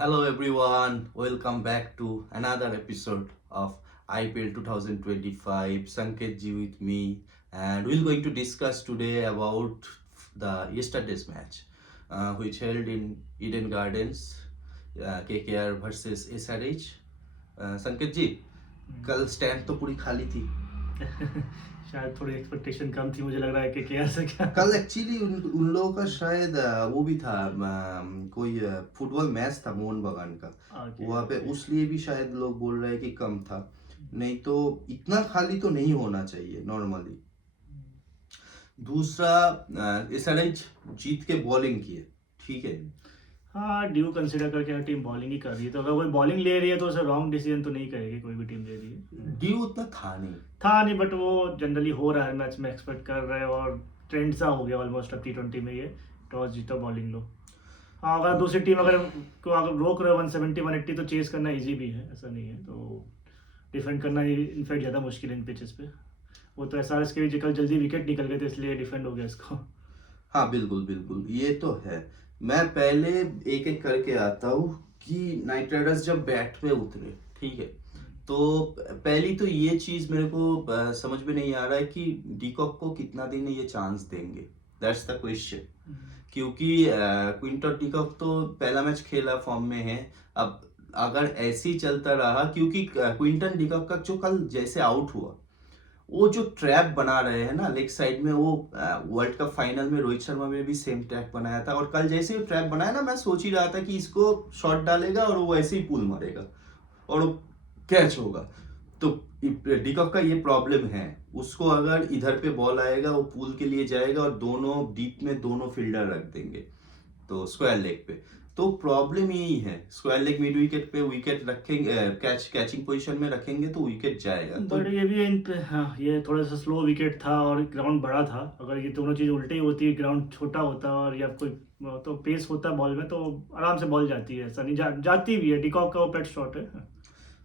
Hello everyone, welcome back to another episode of IPL 2025. Sanket ji with me, and we're going to discuss today about the yesterday's match, which held in Eden Gardens, KKR versus SRH. संकेत जी, कल stand तो पूरी खाली थी। शायद थोड़ी expectation कम थी, मुझे लग रहा है कि केआर से क्या कल एक्चुअली उन लोगों का शायद वो भी था, कोई फुटबॉल मैच था मोहन बागान का। वहाँ पे उस लिए भी शायद लोग बोल रहे हैं कि कम था, नहीं तो इतना खाली तो नहीं होना चाहिए नॉर्मली। दूसरा, एसआरएच जीत के बॉलिंग की है, ठीक है। हाँ, ड्यू कंसिडर करके हर टीम बॉलिंग ही कर रही है, तो अगर कोई बॉलिंग ले रही है तो उसे रॉन्ग डिसीजन तो नहीं करेगी, कोई भी टीम ले रही है। ड्यू उतना था नहीं, बट वो जनरली हो रहा है मैच में, एक्सपेक्ट कर रहे हैं और ट्रेंड सा हो गया ऑलमोस्ट अब T20 में ये टॉस जीतो बॉलिंग लो। हाँ, अगर दूसरी टीम अगर रोक रहे हो 170 180 तो चेस करना इजी भी है, ऐसा नहीं है। तो डिफेंड करना इनफैक्ट ज़्यादा मुश्किल है इन पिचेस पे। वो तो SRS के भी कल जल्दी विकेट निकल गए थे, इसलिए डिफेंड हो गया इसको। हाँ बिल्कुल बिल्कुल, ये तो है। मैं पहले एक एक करके आता हूँ कि नाइट राइडर्स जब बैट पे उतरे, ठीक है, तो पहली तो ये चीज मेरे को समझ में नहीं आ रहा है कि डीकॉक को कितना दिन ये चांस देंगे। That's the question. क्योंकि क्विंटन डीकॉक तो पहला मैच खेला, फॉर्म में है। अब अगर ऐसे ही चलता रहा, क्योंकि क्विंटन डीकॉक का जो कल जैसे आउट हुआ, वो जो ट्रैप बना रहे हैं ना लेग साइड में, वो वर्ल्ड कप फाइनल में रोहित शर्मा ने भी सेम ट्रैप बनाया था। और कल जैसे ही ट्रैप बनाया ना, मैं सोच ही रहा था कि इसको शॉट डालेगा और वो वैसे ही पुल मारेगा और वो कैच होगा। तो डिकॉक का ये प्रॉब्लम है, उसको अगर इधर पे बॉल आएगा वो पुल के लिए जाएगा और दोनों डीप में दोनों फील्डर रख देंगे तो स्क्वायर लेग पे। तो प्रॉब्लम यही है, स्क्वायर लेग मिड विकेट पे विकेट रखेंगे, कैचिंग पोजीशन में रखेंगे तो विकेट जाएगा। तो बट ये भी हाँ, ये थोड़ा सा स्लो विकेट था और ग्राउंड बड़ा था। अगर ये दोनों चीज़ उल्टी होती, ग्राउंड छोटा होता और या कोई तो पेस होता बॉल में, तो आराम से बॉल जाती है, ऐसा नहीं जाती भी है। डिकॉक का वो पेट शॉट है।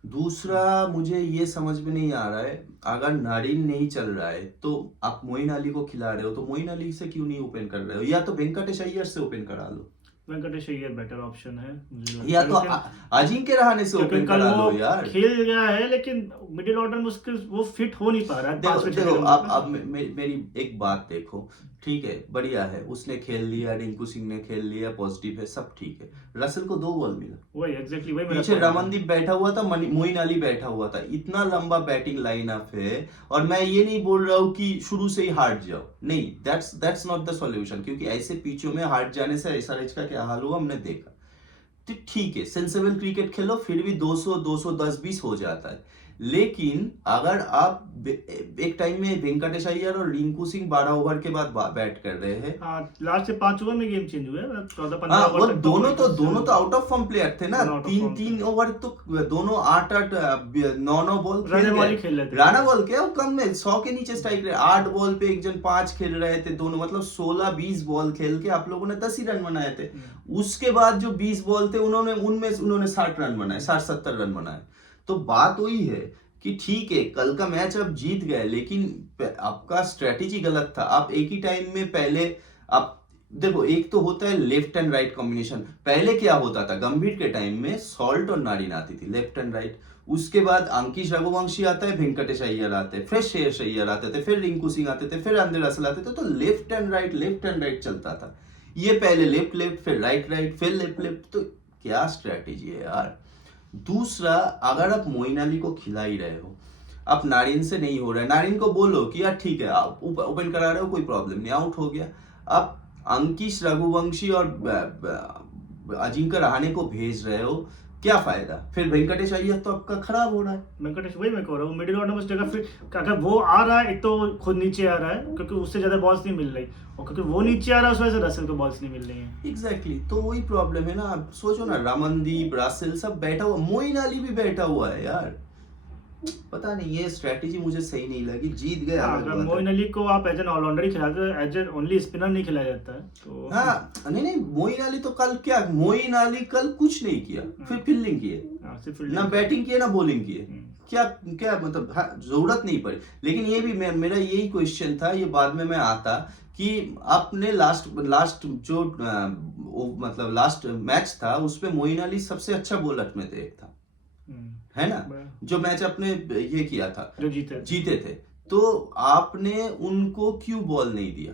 दूसरा, मुझे ये समझ में नहीं आ रहा है, अगर नारिन नहीं चल रहा है तो आप मोइन अली को खिला रहे हो, तो मोइन अली से क्यों नहीं ओपन कर रहे हो, या तो वेंकटेश अय्यर से ओपन करा लो। वेंकटेश अय्यर बेटर ऑप्शन है मुझे लगता या है, तो लेकिन अजिंक्य रहाणे से क्योंकि ओपन कल करा वो लो यार। खेल गया है, लेकिन मिडिल ऑर्डर में उसके वो फिट हो नहीं पा रहा है देखो 5वें 6वें देखो, नंबर पे। अब मेरी एक बात देखो, ठीक है, बढ़िया है, उसने खेल लिया, रिंकू सिंह ने खेल लिया, पॉजिटिव है, सब ठीक है। रसल को 2 बॉल मिला, वही एग्जैक्टली वही मेरा पीछे पॉइंट है। रमनदीप बैठा हुआ था, मोइन अली बैठा हुआ था, इतना लंबा बैटिंग लाइनअप है। और मैं ये नहीं बोल रहा हूँ कि शुरू से ही हार जाओ, नहीं, दैट्स नॉट द सॉल्यूशन, क्योंकि ऐसे पिचों में हार जाने से एसआरएच का क्या हाल हुआ हमने देखा। तो ठीक है, सेंसेबल क्रिकेट खेलो, फिर भी 200 210 20 हो जाता है। लेकिन अगर आप एक टाइम में वेंकटेश अय्यर और रिंकू सिंह 12 ओवर के बाद बैट कर रहे हैं। हाँ, लास्ट से 5 ओवर में गेम चेंज हुआ है, 14-15 हाँ, वो ओवर तक दोनों तो आउट ऑफ फॉर्म प्लेयर थे ना। दोनों out of तीन form तीन थे। ओवर तो दोनों 8-8 9-9 बॉल खेल रन बॉल ही गए। खेल रहे थे। राणा बॉल क्या, वो कम में 100 के नीचे स्ट्राइक रहे, 8 बॉल पे एक जन 5 खेल रहे थे दोनों, मतलब 16-20 बॉल खेल के आप लोगों ने 10 ही रन बनाए थे। उसके बाद जो 20 बॉल थे उन्होंने 60 रन बनाए, 60-70 रन बनाए। तो बात वही है कि ठीक है, कल का मैच आप जीत गए, लेकिन आपका स्ट्रेटेजी गलत था। आप एक ही टाइम में पहले आप देखो, एक तो होता है लेफ्ट एंड राइट कॉम्बिनेशन। पहले क्या होता था, गंभीर के टाइम में सॉल्ट और नारिन आती थी, लेफ्ट एंड राइट। उसके बाद अंकिश रघुवंशी आता है, वेंकटेश अय्यर आते हैं, फिर श्रेयस अय्यर आते थे, फिर रिंकू सिंह आते थे, फिर आंद्रे रसल आते थे। तो लेफ्ट एंड राइट चलता था। ये पहले लेफ्ट लेफ्ट, फिर राइट राइट, फिर लेफ्ट लेफ्ट। तो क्या स्ट्रेटेजी है यार। दूसरा, अगर आप मोइन अली को खिला ही रहे हो, आप नारिन से नहीं हो रहा है, नारिन को बोलो कि यार ठीक है, आप ओपन करा रहे हो, कोई प्रॉब्लम नहीं, आउट हो गया। आप अंकिश रघुवंशी और अजिंक्य रहाणे को भेज रहे हो, क्या फायदा। फिर वेंकटेश अय्यर तो आपका खराब हो रहा है। वेंकटेश वही मैं कह रहा हूँ, मिडिल ऑर्डर में उस जगह फिर अगर वो आ रहा है, एक तो खुद नीचे आ रहा है क्योंकि उससे ज्यादा बॉल्स नहीं मिल रही, और क्योंकि वो नीचे आ रहा है उस वजह से रसल को बॉल्स नहीं मिल रही है। एग्जैक्टली तो वही प्रॉब्लम है ना। आप सोचो ना, रमनदीप, रासेल सब बैठा हुआ, मोइन अली भी बैठा हुआ है यार। पता नहीं, ये स्ट्रेटेजी मुझे सही नहीं लगी। जीत गए, हाँ, अलग अगर बात है। मोइन अली को आप एज एन ऑलराउंडर ही खिलाते हो, एज एन ओनली स्पिनर नहीं खिलाया जाता है तो। हाँ, नहीं, मोइन अली तो कल क्या, मोइन अली कल कुछ नहीं किया, फिर फील्डिंग किए, हाँ, सिर्फ ना फील्डिंग बैटिंग किए ना बॉलिंग किए। क्या क्या मतलब, हाँ, जरूरत नहीं पड़ी। लेकिन ये भी मेरा यही क्वेश्चन था, ये बाद में मैं आता कि आपने लास्ट जो मतलब लास्ट मैच था उसमें मोइन अली सबसे अच्छा बॉलर में से एक था, है ना, जो मैच अपने ये किया था, जो जीते थे। तो आपने उनको क्यों बॉल नहीं दिया,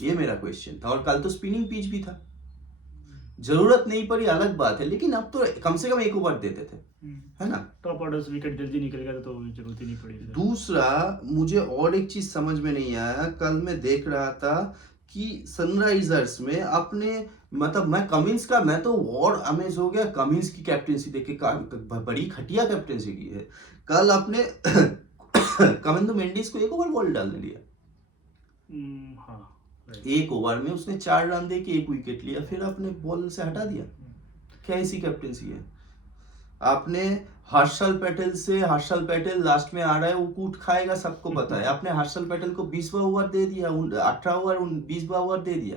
ये मेरा क्वेश्चन था। और कल तो स्पिनिंग पिच भी था, जरूरत नहीं पड़ी अलग बात है, लेकिन अब तो कम से कम एक ओवर देते थे, है ना। टॉप ऑर्डर से विकेट जल्दी निकल गया तो जरूरत ही नहीं पड़ी। दूसरा मुझे और एक चीज समझ में नहीं आया, कल मैं देख रहा था कि सनराइजर्स में अपने मतलब मैं तो और अमेज हो गया कमिंस की कैप्टेंसी देख के, बड़ी घटिया कैप्टेंसी की है। कल अपने कमिंदो मेंडिस को एक ओवर बॉल डालने दिया, एक ओवर में उसने 4 रन दे के 1 विकेट लिया, फिर अपने बॉल से हटा दिया। कैसी कैप्टेंसी है। आपने हर्षल पटेल लास्ट में आ रहा है, वो कूट खाएगा सबको पता है। आपने हर्षल पटेल को 20वां ओवर दे दिया, 18 ओवर 20वां ओवर दे दिया,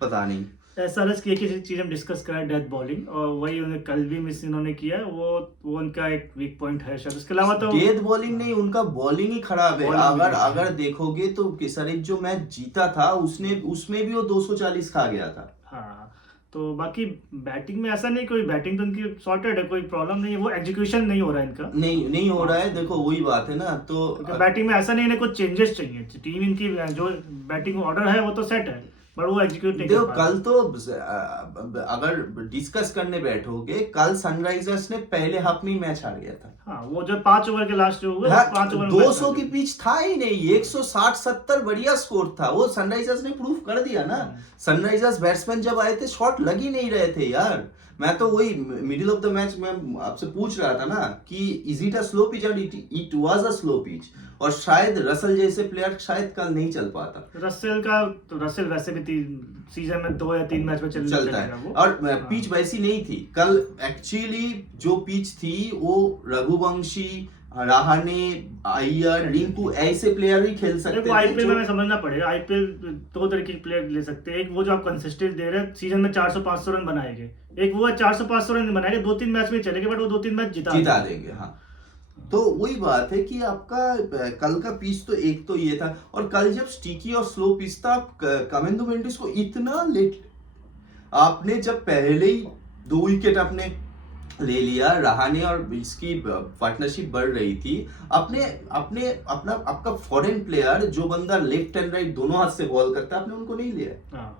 पता नहीं। एसआरएच की एक ही चीज हम डिस्कस करा, डेथ बॉलिंग, और वही उन्हें कल भी मिस इन्होंने किया, वो उनका एक वीक पॉइंट है शायद। उसके अलावा तो डेथ बॉलिंग नहीं, उनका बॉलिंग ही खराब है। अगर देखोगे तो केसरिच जो मैच जीता था उसमें भी वो 240 खा गया था। हाँ, तो बाकी बैटिंग में ऐसा नहीं, कोई बैटिंग तो उनकी सॉर्टेड है, कोई प्रॉब्लम नहीं है, वो एग्जीक्यूशन नहीं हो रहा है इनका, नहीं हो रहा है। देखो वही बात है ना, तो बैटिंग में ऐसा नहीं है, कुछ चेंजेस चाहिए। टीम इनकी जो बैटिंग ऑर्डर है वो तो सेट है, पर वो एग्जीक्यूट नहीं देखो कल तो अगर डिस्कस करने बैठोगे, कल सनराइजर्स ने पहले हाफ में मैच हार गया था। हाँ, वो जो 5 ओवर के लास्ट जो हुए, 5 ओवर 200 की पिच था ही नहीं, 160-70 बढ़िया स्कोर था। वो सनराइजर्स ने प्रूव कर दिया ना। सनराइजर्स बैट्समैन जब आए थे शॉट लग ही नहीं रहे थे यार। मैं तो वही मिडिल ऑफ द मैच में आपसे पूछ रहा था ना कि is it a slow pitch, और it was a slow pitch, और शायद रसल जैसे प्लेयर शायद कल नहीं चल पाता। रसल वैसे भी सीजन में 2 या 3 मैच में चलता है, और पिच वैसी नहीं थी कल। एक्चुअली जो पिच थी वो रघुवंशी, रहाणे, अय्यर, रिंकू ऐसे प्लेयर ही खेल सकते थे। आईपीएल में समझना पड़ेगा, आईपीएल 2 तरीके के प्लेयर ले सकते हैं। एक वो जो आप कंसिस्टेंट दे रहे हैं, सीजन में 400-500 रन बनाएंगे, एक वो 400-500 रन बनाएंगे, 2-3 मैच में चलेंगे, बट वो 2-3 मैच जिता देंगे। हाँ, तो वही बात है कि आपका कल का पिच तो एक तो ये था, और कल जब स्टिकी और स्लो पिच था, कमिंदो मेंडिस को इतना लेट, आपने जब पहले ही 2 विकेट आपने ले लिया, रहाणे और इसकी पार्टनरशिप बढ़ रही थी, आपका फॉरेन प्लेयर जो बंदा लेफ्ट एंड राइट दोनों हाथ से बॉल करता है, आपने उनको नहीं लिया।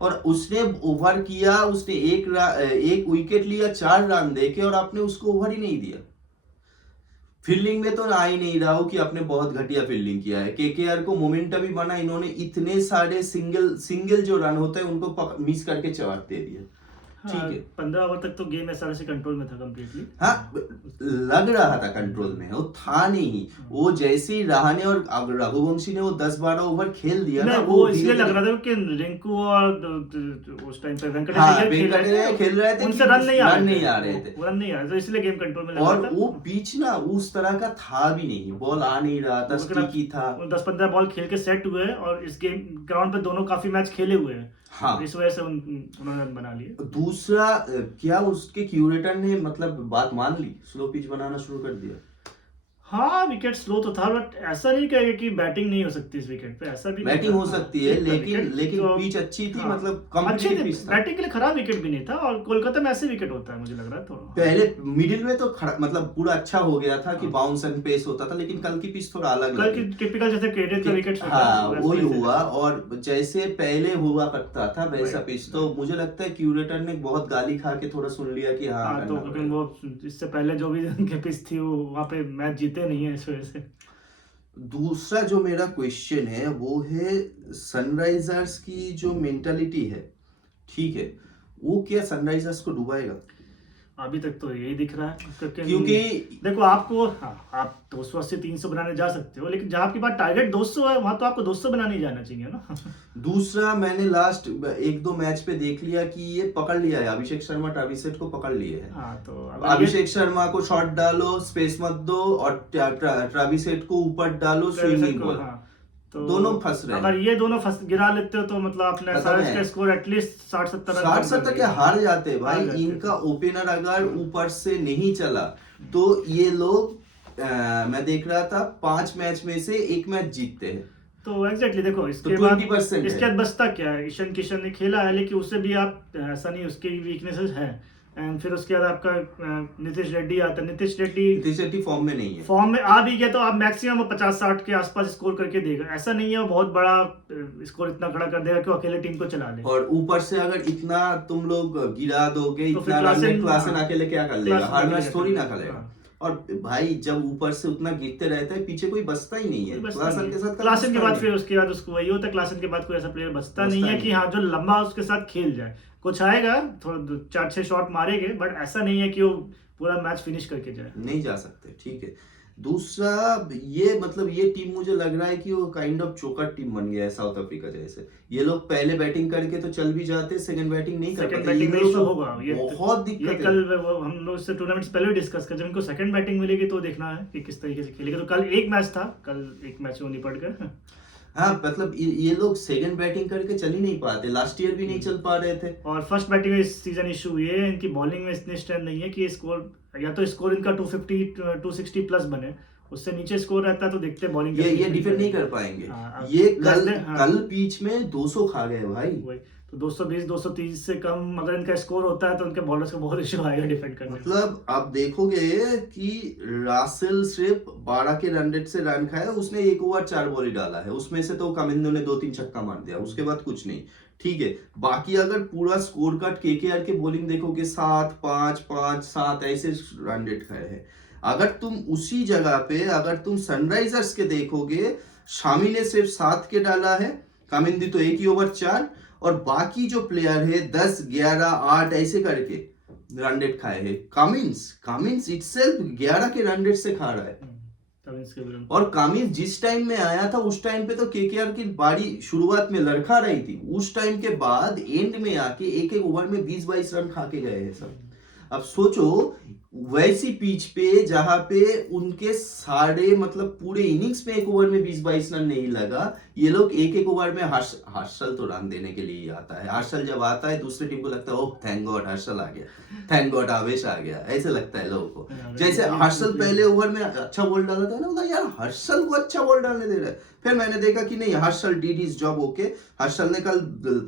और उसने ओवर किया, उसने एक विकेट लिया 4 रन देके, और आपने उसको ओवर ही नहीं दिया। फील्डिंग में तो आ ही नहीं रहा हो कि आपने बहुत घटिया फील्डिंग किया है। केकेआर को मोमेंटम ही बना, इन्होंने इतने सारे सिंगल जो रन होते हैं उनको मिस करके 4 दे दिए। ठीक है, 15 ओवर तक तो गेम एसआरएच से कंट्रोल में था कंप्लीटली। हाँ, लग रहा था कंट्रोल में, वो था नहीं। वो जैसे ही रहाणे और रघुवंशी ने वो 10-12 ओवर खेल दिया ना, वो इसलिए लग रहा था कि रिंकू और उस टाइम पे वेंकटेश खेल रहे थे, उनसे रन नहीं आ रहे थे, तो इसलिए गेम कंट्रोल में लग रहा था। और वो पिच ना उस तरह का था भी नहीं, बॉल आ नहीं रहा था, स्टिकी था। 10-15 बॉल खेल के सेट हुए, और इस गेम ग्राउंड पे दोनों काफी मैच खेले हुए हैं। हाँ, इस वजह से उन्होंने रन बना लिए। दूसरा, क्या उसके क्यूरेटर ने मतलब बात मान ली, स्लो पिच बनाना शुरू कर दिया। हाँ, विकेट स्लो तो था, बट ऐसा नहीं कहेगा कि बैटिंग नहीं हो सकती इस विकेट पे, ऐसा भी बैटिंग हो सकती है, लेकिन पिच अच्छी थी। हाँ, मतलब कॉम्पिटिटिव पिच था। बैटिंग के लिए खराब विकेट भी नहीं था, और कोलकाता में ऐसे विकेट होता है मुझे लग रहा है थोड़ा। पहले मिडिल में तो मतलब पूरा अच्छा हो गया था कि बाउंस एंड पेस होता था, लेकिन कल की पिच थोड़ा अलग कल की टिपिकल जैसे केडेट का विकेट, हाँ वही हुआ। और जैसे पहले हुआ करता था वैसा पिच, तो मुझे लगता है क्यूरेटर ने बहुत गाली खा के थोड़ा सुन लिया कि हाँ, तो क्योंकि वो इससे पहले जो भी उनके पिच थी वहाँ पे मैच जीते नहीं है, इस वजह से। दूसरा जो मेरा क्वेश्चन है वो है सनराइजर्स की जो मेंटालिटी है, ठीक है, वो क्या सनराइजर्स को डुबाएगा? अभी तक तो यही दिख रहा है, क्योंकि देखो आपको आप 280-300 बनाने जा सकते हो, लेकिन जहां आपके पास टारगेट 200 है, वहां तो आपको 200 बनाने जाना चाहिए ना। दूसरा, मैंने लास्ट 1-2 मैच पे देख लिया कि ये पकड़ लिया है, अभिषेक शर्मा ट्रेविस को पकड़ लिए है। हाँ, तो अभिषेक शर्मा को शॉट डालो, स्पेस मत दो, और ट्रेविस को ऊपर डालो, स्विंगिंग बॉल, तो दोनों फंस रहे हैं। अगर ये दोनों गिरा लेते हो तो मतलब अपने एसआरएच का स्कोर एटलीस्ट 60-70 के हार जाते भाई। इनका ओपनर अगर ऊपर से नहीं चला तो ये लोग मैं देख रहा था 5 मैच में से 1 मैच जीतते हैं। तो एग्जैक्टली देखो तो इसके बाद 20% इसके है। बाद बचता क्या है, ईशान किशन ने खेला है लेकिन उससे भी आप ऐसा नहीं, उसकी वीकनेसेस है। एंड फिर उसके बाद आपका नीतीश रेड्डी आता है। नीतीश रेड्डी नीतीश रेड्डी फॉर्म में नहीं है। फॉर्म में आ भी गया तो आप मैक्सिमम 50-60 के आसपास स्कोर करके देगा, ऐसा नहीं है वो बहुत बड़ा स्कोर इतना खड़ा कर देगा कि वो अकेले टीम को चला ले। और ऊपर से अगर इतना तुम लोग गिरा दोगे, तो फिर इतना रन में क्लासन, क्लासन अकेले क्या कर लेगा, क्लासन हर अकेले मैच क्या थोड़ी ना करेगा? करेगा। हाँ। और भाई जब ऊपर से उतना गिरते रहता है, पीछे कोई बचता ही नहीं है। क्लासन के साथ क्लासन के बाद फिर उसके बाद उसको वही होता है, क्लासन के बाद कोई ऐसा प्लेयर बचता नहीं है कि हाँ जो लंबा उसके साथ खेल जाए। कुछ आएगा, थोड़ा 4-6 शॉट मारेंगे, बट ऐसा नहीं है कि वो पूरा मैच फिनिश करके जाए। नहीं जा सकते, ठीक है। दूसरा ये मतलब ये टीम मुझे लग रहा है कि वो काइंड ऑफ चोकर टीम बन गया है साउथ अफ्रीका जैसे। ये लोग पहले बैटिंग करके तो चल भी जाते, सेकंड बैटिंग नहीं कर सेकंड पाते। बैटिंग ये में लोग इशू को होगा, ये बहुत दिक्कत है। कल हम लोग इससे टूर्नामेंट से पहले भी डिस्कस कर, जब इनको सेकंड बैटिंग मिलेगी तो देखना है कि किस तरीके से खेलेगा। तो कल एक मैच था, कल एक मैच में निपट गए। हाँ मतलब ये लोग सेकंड बैटिंग करके चल ही नहीं पाते, लास्ट ईयर भी नहीं चल पा रहे थे। और फर्स्ट बैटिंग में इस सीजन इशू ये है, इनकी बॉलिंग में इतनी स्ट्रेंथ नहीं है कि स्कोर, या तो स्कोर इनका 250-260 प्लस बने, उससे नीचे स्कोर रहता है तो देखते हैं बॉलिंग ये डिफेंड नहीं कर पाएंगे। हाँ, ये हाँ। कल पिच में 200 खा गए भाई। वही तो 220-230 से कम अगर इनका स्कोर होता है तो उनके बॉलर्स को बहुत इशू आएगा डिफेंड करने में। मतलब आप देखोगे कि रासेल सिर्फ 12 के रन रेट से रन खाया, उसने 1 ओवर 4 बॉल ही डाला है, उसमें से तो कमिंदो ने 2-3 छक्का मार दिया, उसके बाद कुछ नहीं, ठीक है। बाकी अगर पूरा स्कोर कार्ड केकेआर के बॉलिंग देखोगे 7-5-5-7 ऐसे रन रेट खाए हैं। अगर तुम उसी जगह पे अगर तुम सनराइजर्स के देखोगे, शामी ने सिर्फ 7 के डाला है, कामिंदी तो 1 ही ओवर 4, और बाकी जो प्लेयर है 10-11-8 ऐसे करके रन रेट खाए हैं। कामिंस इटसेल्फ 11 के रन रेट से खा रहा है। और कामिंस जिस टाइम में आया था उस टाइम पे तो केकेआर की बारी शुरुआत में लड़खा रही थी, उस टाइम के बाद एंड में आके एक ओवर में 20-22 रन खा के गए हैं सब। अब सोचो वैसी पिच पे जहां पे उनके सारे मतलब पूरे इनिंग्स में 1 ओवर में 20-22 रन नहीं लगा, ये लोग एक ओवर में हर्षल तो रन देने के लिए ही आता है। हर्षल जब आता है दूसरी टीम को लगता है ओह थैंक गॉड हर्षल आ गया, थैंक गॉड आवेश आ गया, ऐसे लगता है लोगों को। जैसे हर्षल पहले ओवर में अच्छा बॉल डाला था ना, बोला यार हर्षल को अच्छा बॉल डालने दे रहा है। फिर मैंने देखा कि नहीं, Harshal did his job okay. Harshal ने कल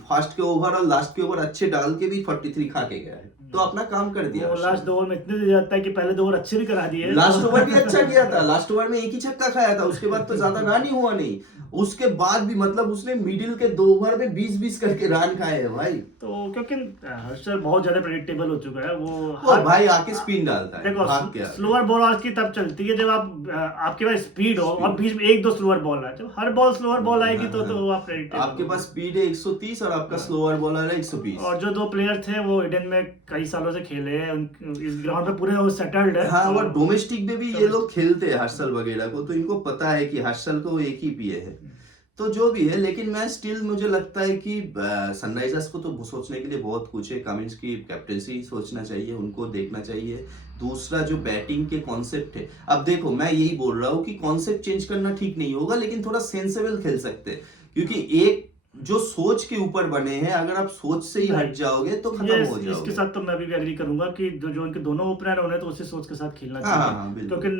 फर्स्ट के ओवर और लास्ट के ओवर अच्छे डाल के भी 43 खा के गया है, तो अपना काम कर दिया। लास्ट 2 ओवर में इतने दे जाता है कि पहले 2 ओवर अच्छे भी करा दिए। लास्ट ओवर भी अच्छा किया था, लास्ट ओवर में 1 ही छक्का खाया था, उसके बाद तो ज्यादा रन ही हुआ नहीं। उसके बाद भी मतलब उसने मिडिल के 2 ओवर में 20-20 करके रन खाए हैं भाई। तो क्योंकि हर्षल बहुत ज्यादा प्रेडिक्टेबल हो चुका है, वो भाई आके स्पिन डालता है। देखो स्लोअर बॉल आपकी तब चलती है जब आपके पास स्पीड हो और बीच में 1-2 स्लोअर बॉल आए। जब हर बॉल स्लोअर बॉल आएगी तो आप प्रेडिक्टेबल। आपके पास स्पीड है 130 और आपका स्लोअर बॉल आ रहा है 120। और जो 2 प्लेयर थे वो ईडन में कई सालों से खेले हैं, इस ग्राउंड पे पूरे वो सेटल्ड है। हाँ, और डोमेस्टिक में भी ये लोग खेलते हैं हर्षल वगैरह को, तो इनको पता है कि हर्षल को एक ही पिए है। तो जो भी है, लेकिन मैं स्टिल मुझे लगता है कि सनराइजर्स को तो सोचने के लिए बहुत कुछ है। कमिंस की कैप्टनसी सोचना चाहिए, उनको देखना चाहिए। दूसरा जो बैटिंग के कॉन्सेप्ट है, अब देखो मैं यही बोल रहा हूँ कि कॉन्सेप्ट चेंज करना ठीक नहीं होगा, लेकिन थोड़ा सेंसेबल खेल सकते हैं, क्योंकि एक जो सोच के ऊपर बने हैं, अगर आप सोच से ही हट जाओगे तो खत्म हो जाओगे। इसके साथ तो मैं भी एग्री करूंगा कि जो इनके दोनों ओपनर होने तो उसी सोच के साथ खेलना चाहिए। क्योंकि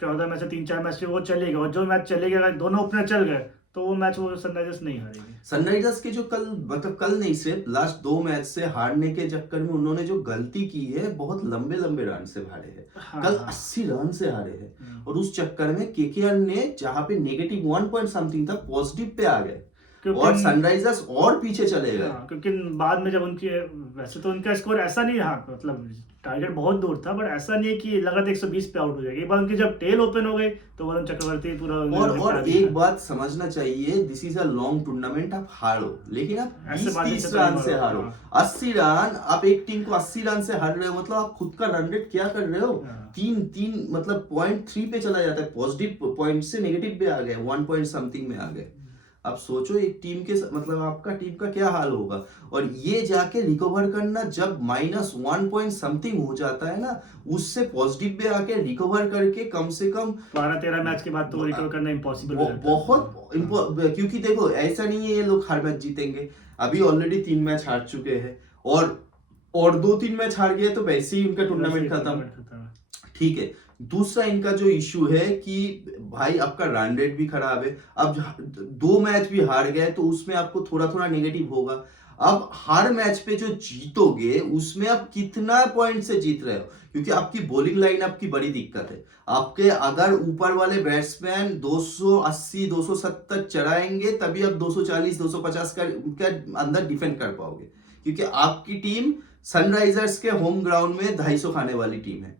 14 में से 3-4 मैच वो चलेगा, और जो मैच चलेगा अगर दोनों ओपनर चल गए तो वो मैच वो सनराइजर्स नहीं हारेगी। सनराइजर्स के जो कल मतलब कल नहीं, सिर्फ लास्ट 2 मैच से हारने के चक्कर में उन्होंने जो गलती की है, बहुत लंबे लंबे रन से हारे हैं। हाँ, कल हाँ। 80 रन से हारे हैं, और उस चक्कर में केकेआर ने जहां पे नेगेटिव 1 पॉइंट समथिंग था, पॉजिटिव पे आ गए, और सनराइजर्स और पीछे चले गए। क्योंकि बाद में जब उनके वैसे तो उनका स्कोर ऐसा नहीं रहा, मतलब टारगेट बहुत दूर था, बट ऐसा नहीं है कि लगा था 120 पे आउट हो जाएगी। एक बार उनकी जब टेल ओपन हो गई तो वरुण चक्रवर्ती पूरा और एक बात समझना चाहिए, this is a long tournament. आप हारो, लेकिन आप 20-30 रन से हारो। 80 रन, आप एक टीम को 80 रन से हार रहे हो, मतलब आप खुद का रन रेट क्या कर रहे हो, 3 मतलब 0.3 पे चला जाता है, पॉजिटिव पॉइंट से नेगेटिव पे आ गए, 1 पॉइंट समथिंग में आ गए। अब सोचो एक टीम के मतलब आपका टीम का क्या हाल होगा। और ये जाके रिकवर करना, जब -1 पॉइंट समथिंग हो जाता है ना, उससे पॉजिटिव पे आके रिकवर करके कम से कम 12-13 मैच के बाद तो रिकवर करना इम्पॉसिबल है। बहुत क्योंकि देखो ऐसा नहीं है ये लोग हर मैच जीतेंगे। अभी ऑलरेडी 3 मैच हार चुके हैं, और 2-3 मैच हार गए तो वैसे ही उनका टूर्नामेंट खत्म, ठीक है। दूसरा इनका जो इशू है कि भाई आपका रन रेट भी खराब है। अब 2 मैच भी हार गए तो उसमें आपको थोड़ा थोड़ा नेगेटिव होगा। अब हर मैच पे जो जीतोगे उसमें आप कितना पॉइंट से जीत रहे हो, क्योंकि आपकी बॉलिंग लाइन आपकी बड़ी दिक्कत है। आपके अगर ऊपर वाले बैट्समैन 280 270 चढ़ाएंगे तभी आप 240 250 का अंदर डिफेंड कर पाओगे, क्योंकि आपकी टीम सनराइजर्स के होम ग्राउंड में 250 खाने वाली टीम है।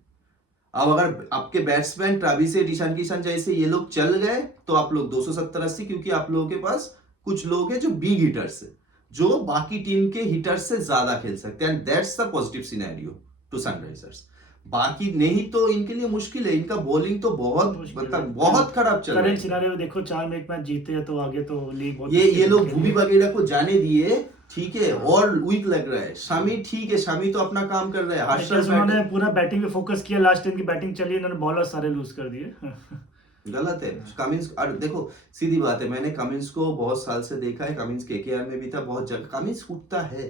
अब अगर आपके batsman Travis Head, Ishan Kishan जैसे ये लोग चल गए तो आप लोग 270-80, क्योंकि आप लोगों के पास कुछ लोग हैं जो बिग हिटर्स है, जो बाकी टीम के हिटर्स से ज्यादा खेल सकते हैं, and that's the positive scenario to Sunrisers. बाकी नहीं तो इनके लिए मुश्किल है। इनका बॉलिंग तो बहुत मतलब बहुत खराब चल रहा है। करंट सिनेरियो में देखो 4 में 1 मैच जीते हैं तो आगे तो लीग बहुत ये लोग भूवी वगैरह को जाने दिए, ठीक है, और वीक लग रहा है। शामी ठीक है, शामी तो अपना काम कर रहा है। हर्षल उन्होंने पूरा बैटिंग पे फोकस किया, लास्ट टाइम की बैटिंग चली, इन्होंने बॉलर सारे लूज कर दिए। गलत है। कमिंस, और देखो सीधी बात है, मैंने कमिंस को बहुत साल से देखा है। कमिंस केकेआर में भी था, बहुत जगह कमिंस कूदता है।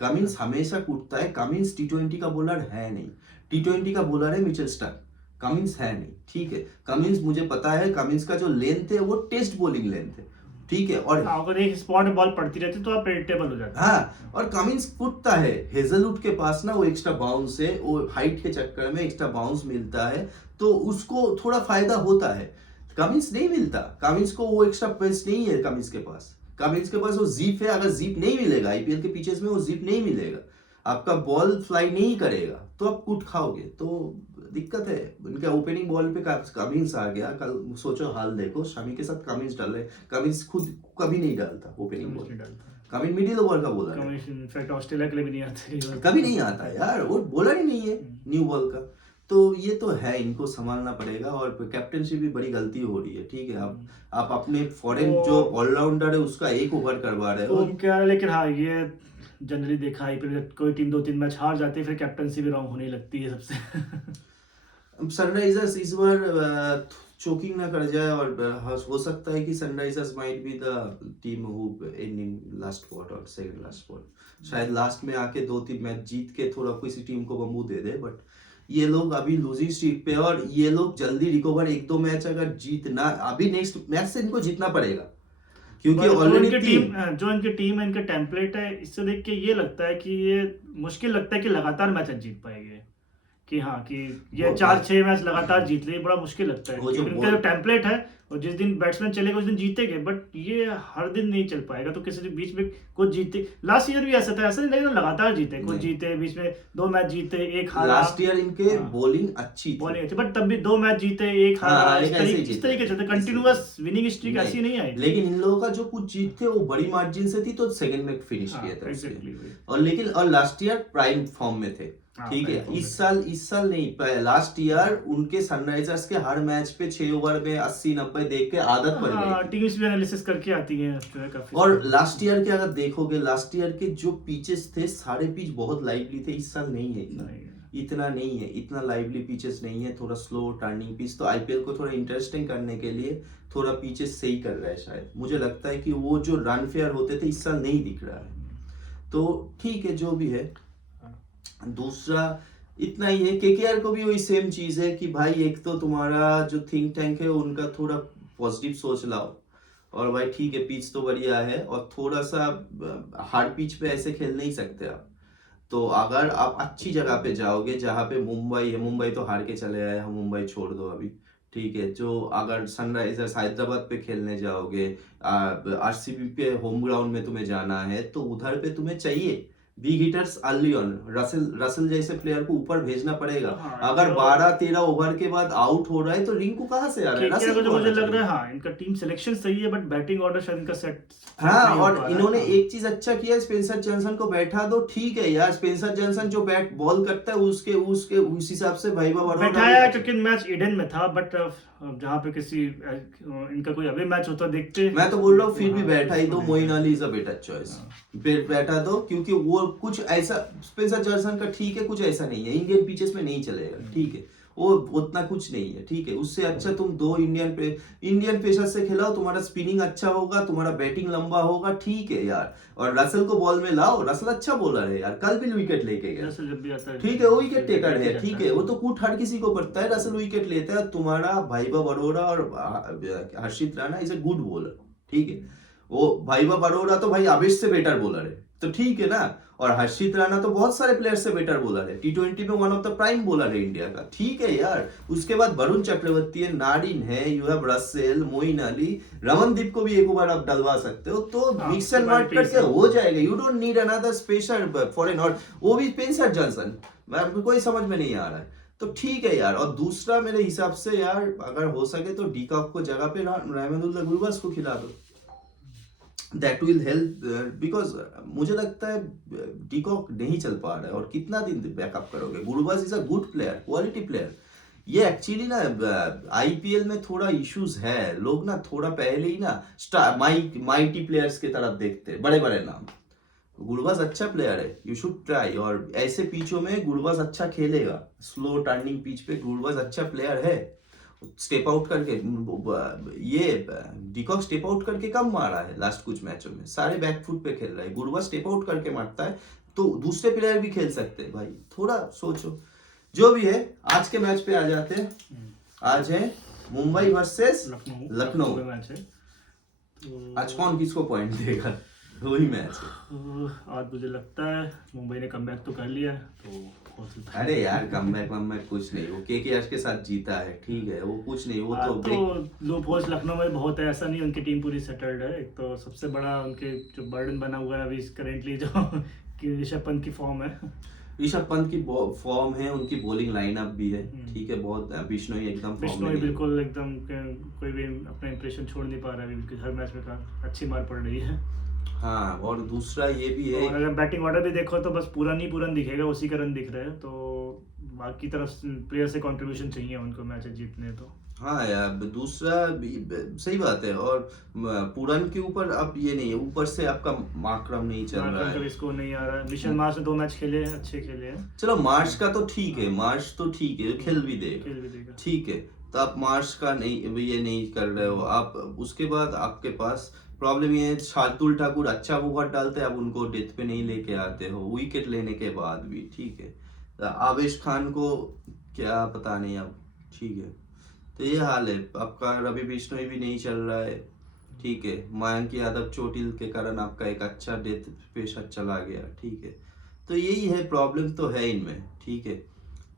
कमिंस हमेशा कूदता है। कमिंस T20 का बॉलर है नहीं। T20 का बॉलर है मिचेल स्टार्क, कमिंस है नहीं, ठीक है। कमिंस मुझे पता है, कमिंस का जो लेंथ है वो टेस्ट बॉलिंग लेंथ है, ठीक है। और अगर एक स्पॉट में बॉल पड़ती रहती तो आप प्रेडिक्टेबल हो जाते। हाँ, और कमिंस कूदता है। हेजलवुड के पास ना वो एक्स्ट्रा बाउंस है, वो हाइट के चक्कर में एक्स्ट्रा बाउंस मिलता है तो उसको थोड़ा फायदा होता है। कमिंस नहीं मिलता, कमिंस को वो एक्स्ट्रा पेस नहीं है। कमिंस के पास वो जीप है। अगर जीप नहीं मिलेगा आईपीएल के पिचेस में, वो जीप नहीं मिलेगा, आपका बॉल फ्लाई नहीं करेगा तो आप कूट खाओगे, तो दिक्कत है। इनका ओपनिंग बॉल पे कमिंस आ गया कल, सोचो हाल देखो, शमी के साथ कमिंस डाल रहे। कमिंस खुद कभी नहीं डालता opening ball, Cummins middle over का बॉलर है। इनफैक्ट ऑस्ट्रेलिया के लिए भी नहीं आता, कभी नहीं आता यार, वो बॉलर ही नहीं है न्यू बॉल का। तो ये तो है, इनको संभालना पड़ेगा। और कैप्टनशिप भी बड़ी गलती हो रही है, ठीक है। आप अपने फॉरेन जो ऑलराउंडर है उसका एक ओवर करवा रहे हो क्या। लेकिन हाँ, ये जनरली देखा आईपीएल कोई टीम 2-3 मैच हार जाती है फिर कैप्टनसी भी रॉन्ग होने लगती है सबसे। सनराइजर्स इस बार चोकिंग ना कर जाए, और हो सकता है कि Sunrisers might be the team who in last spot और सेकंड लास्ट स्पॉट। शायद लास्ट में आके 2-3 मैच जीत के थोड़ा किसी टीम को बम्बू दे दे, बट ये लोग अभी लूजिंग स्ट्रीक पे, और ये लोग जल्दी रिकवर 1-2 मैच अगर जीतना, अभी नेक्स्ट मैच से इनको जीतना पड़ेगा, क्योंकि ऑलरेडी जो इनकी टीम है, इनका टेम्पलेट है, इससे देख के ये लगता है कि ये मुश्किल लगता है कि लगातार मैच जीत पाएंगे। कि हाँ कि ये 4-6 मैच लगातार जीत रही है, बड़ा मुश्किल लगता है। इनका जो टेम्पलेट है, और जिस दिन बैट्समैन चलेगा उस दिन जीतेंगे, बट ये हर दिन नहीं चल पाएगा। तो किसी बीच में कुछ जीते, लास्ट ईयर भी ऐसा था, ऐसा नहीं लगे लगातार जीते, कुछ जीते, बीच में 2 मैच जीते, 1 हारा। लास्ट ईयर इनके बॉलिंग अच्छी थी, बट तब भी 2 मैच जीते, 1 हारा, इस तरीके से कंटिन्यूअस विनिंग स्ट्रीक ऐसी नहीं आई। लेकिन इन लोगों का जो कुछ जीत थे वो बड़ी मार्जिन से थी, तो सेकंड में फिनिश किया था। और लेकिन लास्ट ईयर प्राइम फॉर्म में थे, ठीक है। इस साल नहीं, लास्ट ईयर उनके सनराइजर्स के हर मैच पे 6 ओवर में 80-90 देख के आदत पड़ गई। टीम्स भी एनालिसिस करके आती हैं जो है काफी। और लास्ट ईयर के अगर देखोगे, लास्ट ईयर के जो पिचेस थे सारे पिच बहुत लाइवली थे। इस साल नहीं है इतना नहीं है, इतना लाइवली पिचेस नहीं है, थोड़ा स्लो टर्निंग पिच। तो आईपीएल को थोड़ा इंटरेस्टिंग करने के लिए थोड़ा पिचेस सही कर रहा है शायद। मुझे लगता है कि वो जो रन फेयर होते थे इस साल नहीं दिख रहा है। तो ठीक है, जो भी है। दूसरा इतना ही है, केकेआर को भी वही सेम चीज है कि भाई एक तो तुम्हारा जो थिंक टैंक है उनका थोड़ा पॉजिटिव सोच लाओ, और भाई ठीक है पिच तो बढ़िया है, और थोड़ा सा हार्ड पिच पे ऐसे खेल नहीं सकते आप। तो अगर आप अच्छी जगह पे जाओगे, जहाँ पे मुंबई है, मुंबई तो हार के चले आए, हम मुंबई छोड़ दो अभी, ठीक है। जो अगर सनराइजर्स हैदराबाद पे खेलने जाओगे, आरसीबी पे होम ग्राउंड में तुम्हें जाना है, तो उधर पे तुम्हें चाहिए big hitters early on. Russell जैसे प्लेयर को ऊपर भेजना पड़ेगा। अगर 12-13 ओवर के बाद आउट हो रहा है तो रिंकू कहाँ से आ रहा है? रसल को मुझे लग रहा है हाँ, इनका टीम सिलेक्शन सही है, बट बैटिंग ऑर्डर शायद इनका सेट हाँ। और इन्होंने एक चीज अच्छा किया, स्पेंसर जॉनसन को बैठा दो, ठीक है यार। स्पेंसर जॉनसन जो बैट बॉल करता है उसके उस हिसाब से वैभव वर्मा बैठाया, क्योंकि मैच ईडन में था, बट जहाँ पे किसी इनका कोई अवे मैच होता देखते। मैं तो बोल रहा हूँ फिर भी बैठा ही दो। Moeen Ali is a better choice, बैठा दो, क्योंकि वो कुछ ऐसा, स्पेंसर जॉनसन का ठीक है, कुछ ऐसा नहीं है, इंडियन पिचेस में नहीं चलेगा, ठीक है। वो उतना कुछ नहीं है, ठीक है। उससे अच्छा तुम दो इंडियन पेसर से खिलाओ, तुम्हारा स्पिनिंग अच्छा होगा, तुम्हारा बैटिंग लंबा होगा, ठीक है यार। और रसल को बॉल में लाओ, रसल अच्छा बॉलर है यार, कल भी विकेट लेके गया, रसल जब भी आता है ठीक है, वो विकेट टेकर है, जाता ठीक है, वो तो कूट हर किसी को पड़ता है, रसल विकेट लेता है। तुम्हारा वैभव अरोड़ा और Harshit Rana is a good bowler, ठीक है। वो वैभव अरोड़ा तो भाई आवेश से बेटर बॉलर है, तो ठीक है ना। और हर्षित राणा तो बहुत सारे प्लेयर से बेटर बॉलर है, टी20 में one of the prime bowler है इंडिया का, ठीक है यार। उसके बाद वरुण चक्रवर्ती है, नारिन है, you have Russell, Moeen Ali, Ramandeep को भी एक बार आप डलवा सकते हो, तो मिक्स एंड मैच करके हो जाएगा। You don't need another special foreign, और वो भी स्पेंसर जॉनसन, कोई समझ में नहीं आ रहा है, तो ठीक है यार। और दूसरा मेरे हिसाब से यार, अगर हो सके तो डीकॉक को जगह पे रहमतुल्लाह गुरबाज को खिला दो, दैट विल हेल्प, बिकॉज मुझे लगता है डीकॉक नहीं चल पा रहा है, और कितना दिन बैकअप करोगे। Gurbaz is a good player, quality player. ये एक्चुअली ना आईपीएल में थोड़ा इश्यूज है, लोग ना थोड़ा पहले ही ना माइटी प्लेयर्स की तरफ देखते हैं, बड़े बड़े नाम। गुरबाज अच्छा प्लेयर है, यू शुड ट्राई। और ऐसे पिचों में गुरबाज अच्छा खेलेगा, स्लो टर्निंग पिच पे गुरबाज अच्छा प्लेयर है। स्टेप आउट करके, ये डीकॉक स्टेप आउट करके कम मारा है लास्ट कुछ मैचों में, सारे बैकफुट पे खेल रहा है। गुरबाज स्टेप आउट करके मारता है, तो दूसरे प्लेयर भी खेल सकते हैं भाई, थोड़ा सोचो। जो भी है, आज के मैच पे आ जाते हैं। आज है मुंबई वर्सेस लखनऊ मैच है, आज कौन किसको पॉइंट देगा, वही मैच है। आज मुझे लगता है मुंबई ने कमबैक तो कर लिया है, तो हो सकता है। अरे यार कमबैक कुछ नहीं, वो केकेआर के साथ जीता है, ठीक है, वो कुछ नहीं, वो तो लूप होल्स लखनऊ में बहुत है, ऐसा नहीं, उनकी टीम पूरी सेटल्ड है। एक तो सबसे बड़ा उनके जो बर्डन बना हुआ है अभी करेंटली जो कि ऋषभ पंत की फॉर्म है, ऋषभ पंत की फॉर्म है, उनकी बॉलिंग लाइनअप भी है, ठीक है, बहुत बिश्नोई एकदम बिश्नोई बिल्कुल एकदम कोई भी अपना इंप्रेशन छोड़ नहीं पा रहा है, बिल्कुल हर मैच में अच्छी मार पड़ रही है। हाँ, और दूसरा ये भी है, और अगर बैटिंग ऑर्डर भी देखो तो बस पूरन ही पूरन दिखेगा, उसी का रन दिख रहे हैं, तो बाकी तरफ प्लेयर से कंट्रीब्यूशन चाहिए उनको मैच जीतने। तो हाँ यार, दूसरा सही बात है। और पूरन के ऊपर अब ये नहीं है, ऊपर से आपका मार्करम नहीं चल रहा है, इसको नहीं आ रहा है। मिशेल मार्श ने 2 मैच खेले हैं, अच्छे खेले हैं। चलो मार्च का तो ठीक है, मार्च तो ठीक है, खेल भी देगा, ठीक है। तो आप मार्च का नहीं, ये नहीं कर रहे हो आप। उसके बाद आपके पास प्रॉब्लम ये है, शार्दुल ठाकुर अच्छा ओवर डालते हैं, आप उनको डेथ पे नहीं लेके आते हो विकेट लेने के बाद भी, ठीक है। आवेश खान को क्या पता नहीं अब, ठीक है। तो ये हाल है आपका। रवि बिश्नोई भी नहीं चल रहा है, ठीक है। मयंक यादव चोटिल के कारण आपका एक अच्छा डेथ पेशर चला गया, ठीक है। तो यही है, प्रॉब्लम तो है इनमें, ठीक है।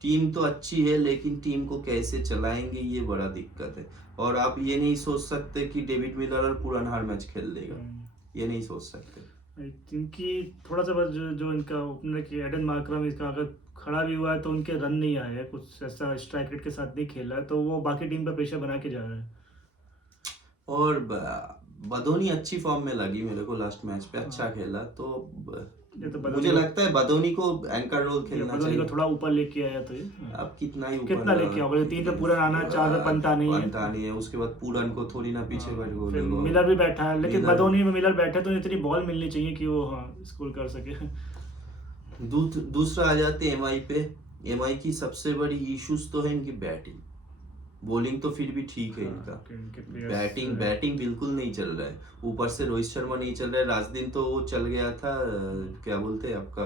टीम तो अच्छी है, लेकिन टीम को कैसे चलाएंगे ये बड़ा दिक्कत है। और आप ये नहीं सोच सकते कि डेविड मिलर और पूरन हर मैच खेल देगा, ये नहीं सोच सकते। इनकी थोड़ा सा बस जो इनका ओपनर की एडन मार्करम, इसका अगर खड़ा भी हुआ है तो उनके रन नहीं आए हैं, कुछ ऐसा स्ट्राइक रेट के साथ नहीं खेला है, तो वो बाकी टीम पर प्रेशर बना के जा रहा है। और बदोनी अच्छी फॉर्म में लगी मेरे को, लास्ट मैच पे अच्छा खेला, तो मुझे लगता है बदोनी को एंकर रोल खेलना चाहिए, को थोड़ा ऊपर लेके आया तो ये अब कितना लेके आओगे, 3 पे पूरन आना, 4 पे पंत नहीं है, उसके बाद पूरन को थोड़ी ना पीछे मिलर भी बैठा है, लेकिन बदोनी में मिलर बैठा तो इतनी बॉल मिलनी चाहिए कि वो स्कोर कर सके। दूसरा आ जाते हैं एमआई पे। एमआई की सबसे बड़ी इश्यूज तो है इनकी बैटिंग, बॉलिंग तो फिर भी ठीक है इनका, बैटिंग बिल्कुल नहीं चल रहा है। ऊपर से रोहित शर्मा नहीं चल रहा है, राजदीन तो वो चल गया था, क्या बोलते हैं आपका,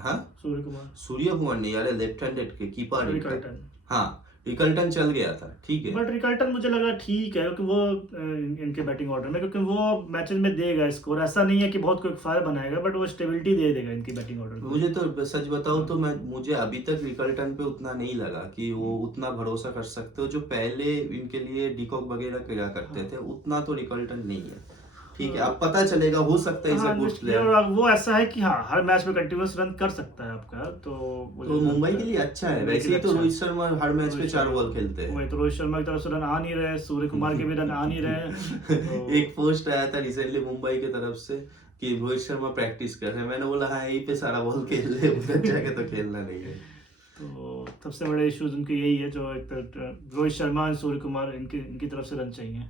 हाँ सूर्य कुमार नहीं, अरे लेफ्ट हैंडेड के कीपर, हाँ रिकल्टन चल गया था, ठीक है। बट रिकल्टन मुझे लगा ठीक है, क्योंकि वो इनके बैटिंग ऑर्डर में, क्योंकि वो मैचेस में देगा स्कोर, ऐसा नहीं है कि बहुत क्विक फायर बनाएगा, बट वो स्टेबिलिटी दे देगा इनकी बैटिंग ऑर्डर में। मुझे तो सच बताऊं तो मुझे अभी तक रिकल्टन पे उतना नहीं लगा कि वो उतना भरोसा कर सकते हो जो पहले इनके लिए डीकॉक वगैरह किया करते थे, उतना तो रिकल्टन नहीं है, ठीक है। अब पता चलेगा, हो सकता है इसे गुड प्लेयर, वो ऐसा है कि हाँ हर मैच में कंटिन्यूअस रन कर सकता है आपका, तो मुंबई के लिए अच्छा है। वैसे ही तो रोहित शर्मा हर मैच पे 4 बॉल खेलते हैं, वही तो रोहित शर्मा की तरफ से रन आ नहीं रहे, सूर्य कुमार के भी रन आ नहीं रहे। एक पोस्ट आया था रिसेंटली मुंबई की तरफ से कि रोहित शर्मा प्रैक्टिस कर रहे हैं, मैंने बोला हाँ यहीं पे सारा बॉल खेल ले, उधर जाके तो खेलना नहीं है। तो सबसे बड़े इश्यूज उनके यही है, जो एक रोहित शर्मा और सूर्य कुमार, इनकी तरफ से रन चाहिए।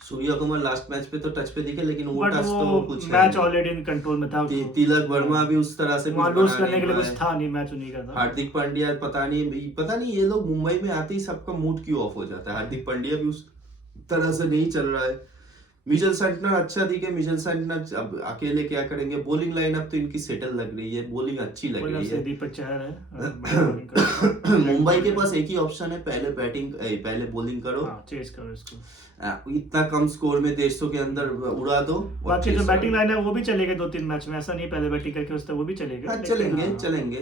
सूर्य कुमार लास्ट मैच पे तो टच पे दिखे, लेकिन वो बट टच तो वो कुछ है मैच नहीं। ऑलरेडी इन कंट्रोल में था। तिलक वर्मा भी उस तरह से कुछ वहाँ लूज बना करने नहीं के लिए कुछ पाए। था नहीं, मैच उन्हीं का था। हार्दिक पांड्या पता नहीं ये लोग मुंबई में आते ही सबका मूड क्यों ऑफ हो जाता है। हार्दिक पांड्या भी उस तरह से नहीं चल रहा है। मिचेल सैंटनर अच्छा दिखे, मिचेल सैंटनर अब अकेले क्या करेंगे। बॉलिंग लाइनअप तो इनकी सेटल लग रही है, बॉलिंग अच्छी लग रही है। दीपक चहर है, बढ़िया bowling करता है। मुंबई के पास एक ही ऑप्शन है, पहले बॉलिंग करो, चेस करो इसको। इतना कम स्कोर में 150 के अंदर उड़ा दो। बाकी जो बैटिंग लाइन है वो भी चलेगा 2-3 मैच में, ऐसा नहीं पहले बैटिंग करके उससे वो भी चलेगा। हाँ चलेंगे।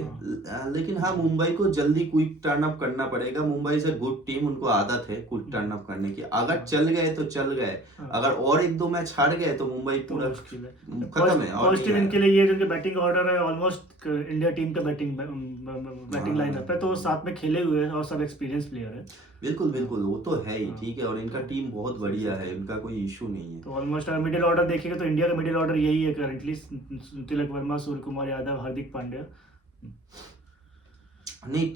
लेकिन हाँ, मुंबई को जल्दी क्विक टर्न अप करना पड़ेगा। Mumbai is a good team, उनको आदत है क्विक टर्न अप करने की। अगर चल गए तो चल गए, अगर और 1-2 मैच हार गए तो मुंबई पूरा खत्म है। और पॉजिटिव इनके लिए ये जो बैटिंग ऑर्डर है ऑलमोस्ट इंडिया टीम का बैटिंग लाइनअप है, तो साथ में खेले हुए हैं और सब एक्सपीरियंस प्लेयर है। बिल्कुल वो तो है ही, ठीक है। और इनका टीम बहुत बढ़िया है, इनका कोई इशू नहीं है। तो ऑलमोस्ट मिडिल ऑर्डर देखेंगे तो इंडिया का मिडिल ऑर्डर यही है करंटली, तिलक वर्मा, सूर्य कुमार यादव, हार्दिक पांड्या। नहीं,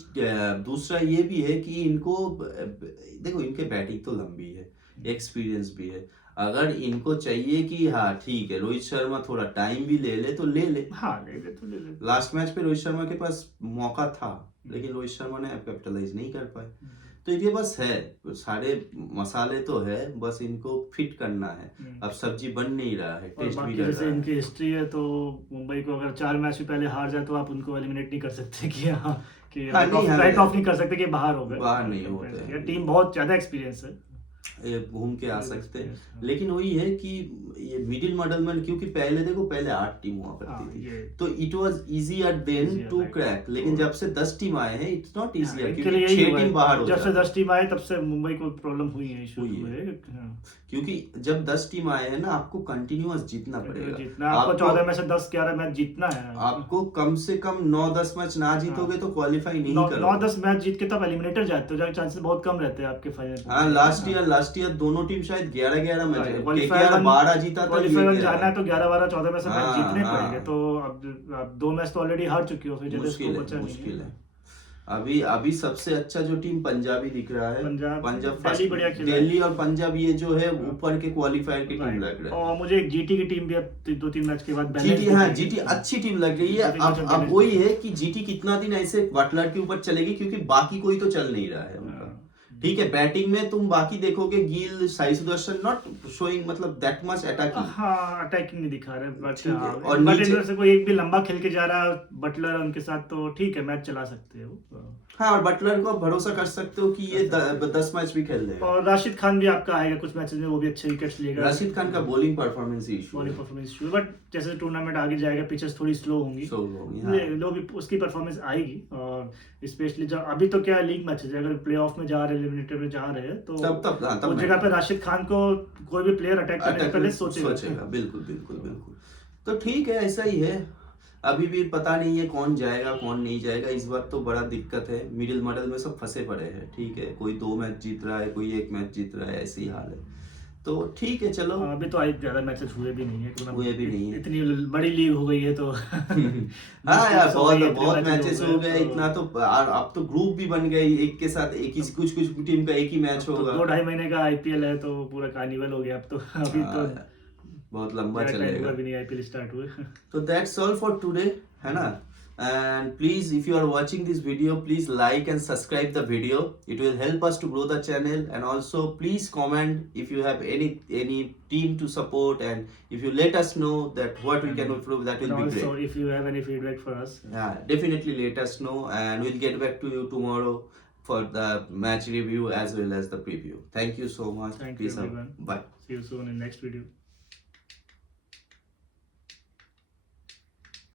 दूसरा ये भी है कि इनको देखो, इनके बैटिंग तो लंबी है, एक्सपीरियंस भी है। अगर इनको चाहिए कि हाँ ठीक है, रोहित शर्मा थोड़ा टाइम भी ले ले तो ले ले। हाँ ले ले। लास्ट मैच पे रोहित शर्मा के पास मौका था, लेकिन रोहित शर्मा ने कैपिटलाइज नहीं कर पाए। तो इनके पास है, सारे मसाले तो है, बस इनको फिट करना है। अब सब्जी बन नहीं रहा है, टेस्ट भी कर जैसे रहा है। इनकी हिस्ट्री है तो मुंबई को अगर 4 मैच से पहले हार जाए तो आप उनको एलिमिनेट नहीं कर सकते कि राइट ऑफ नहीं कर सकते कि बाहर हो गए, बाहर नहीं होते। टीम बहुत ज्यादा एक्सपीरियंस है, घूम के आ सकते हैं। लेकिन वही है कि ये मिडिल मॉडल, क्योंकि पहले 8 टीम हुआ करती थी, तो it was easier then to crack. लेकिन जब से 10 टीम आए हैं, इट्स नॉट इजियर, क्योंकि 6 टीम बाहर हो जब से 10 टीम आए तब से मुंबई को प्रॉब्लम हुई है, इशू हुए। क्योंकि जब 10 टीम आए हैं ना, आपको कंटिन्यूअस जीतना पड़ेगा। आपको 14 में से 10-11 मैच जीतना है। आपको कम से कम 9-10 मैच ना जीतोगे तो क्वालिफाई नहीं करोगे। 9-10 मैच जीत के तब एलिमिनेटर जाते हो, चांसेस बहुत कम रहते हैं आपके फाइनल। हाँ, लास्ट ईयर दोनों टीम शायद 11-11 मैच, KKR 12 जीता था। क्वालीफायर जाना है तो 11-12-14 में से मैच जीतने पड़ेंगे। तो अब 2 मैच तो ऑलरेडी हार चुके हो, फिर मुश्किल है। अभी सबसे अच्छा जो टीम पंजाबी दिख रहा है, पंजाब, दिल्ली और पंजाब, ये जो है ऊपर के क्वालिफायर की टीम लग रहा है। और मुझे जीटी की टीम भी अब 2-3 मैच के बाद जीटी अच्छी टीम लग रही है। अब वही है कि जीटी कितना दिन ऐसे बटलर के ऊपर चलेगी, क्योंकि बाकी कोई तो चल नहीं रहा है उनका। ठीक है, बैटिंग में तुम बाकी देखोगे, गिल, साई सुदर्शन नॉट शोइंग मतलब दैट मच अटैकिंग। हाँ, अटैकिंग नहीं दिखा रहे, बट और नीचे से कोई एक भी लंबा खेल के जा रहा है बटलर उनके साथ, तो ठीक है, मैच चला सकते हैं वो। हाँ, और बटलर को भरोसा कर सकते हो कि ये 10 मैच भी खेल लेगा। और राशिद खान भी आपका आएगा कुछ मैचेस में, वो भी अच्छे विकेट्स लेगा। राशिद खान का बॉलिंग परफॉर्मेंस इशू, बट जैसे टूर्नामेंट आगे जाएगा, पिचेस थोड़ी स्लो होंगी, लो भी उसकी परफॉर्मेंस आएगी। और स्पेशली जब अभी तो क्या लीग मैचेस है, अगर प्लेऑफ में जा रहे, एलिमिनेटर में जा रहे हैं, तो तब उस जगह पे राशिद खान को कोई भी प्लेयर अटैक करने से पहले सोचेगा। बिल्कुल। तो ठीक है, ऐसा ही है। अभी भी पता नहीं है कौन जाएगा कौन नहीं जाएगा। इस बार तो बड़ा दिक्कत है, मिडिल मॉडल में सब फंसे पड़े हैं। ठीक है, कोई 2 मैच जीत रहा है, कोई 1 मैच जीत रहा है, ऐसे ही हाल है। तो ठीक है, चलो। अभी तो आई ज्यादा मैचेस हुए भी नहीं है, इतनी बड़ी लीग हो गई है तो हाँ यार, बहुत मैचेस हो गए इतना। तो अब तो ग्रुप भी बन गए, एक के साथ एक ही, कुछ टीम का एक ही मैच होगा। 2-2.5 महीने का IPL है तो पूरा कार्निवल हो गया अब तो। अभी तो बहुत लंबा चलेगा, भी नहीं IPL स्टार्ट हुए। तो दैट्स ऑल फॉर टुडे, है ना। And please, if you are watching this video, please like and subscribe the video. It will help us to grow the channel. And also please comment if you have any team to support, and if you let us know that what we can improve, that will be great. Also if you have any feedback for us, yeah, definitely let us know, and we'll get back to you tomorrow for the match review as well as the preview. Thank you so much. Thank you everyone. Bye. See you soon in next video.